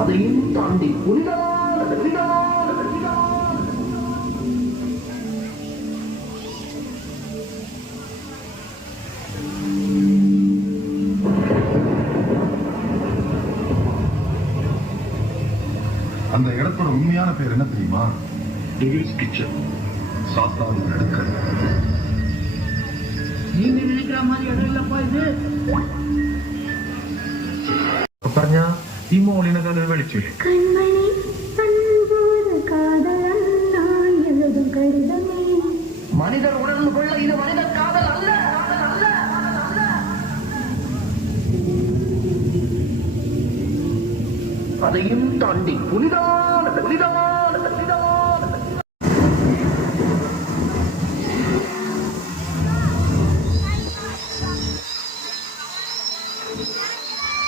அதையும் தாண்டி அந்த இடத்தோட உண்மையான பேர் என்ன தெரியுமா? டெவில்ஸ் கிச்சன், சாத்தானின் அடுக்கல். நீங்க நினைக்கிற மாதிரி இடம் இல்லப்பா இது. പറഞ്ഞ ഈ മോളിനൊക്കെ വിളിച്ചു കൺമണി எழுதும் கடிதமே. மனிதர் உணர்ந்து கொள்ள இது மனிதர் காதல் அல்ல. அதையும் தாண்டி புனிதமான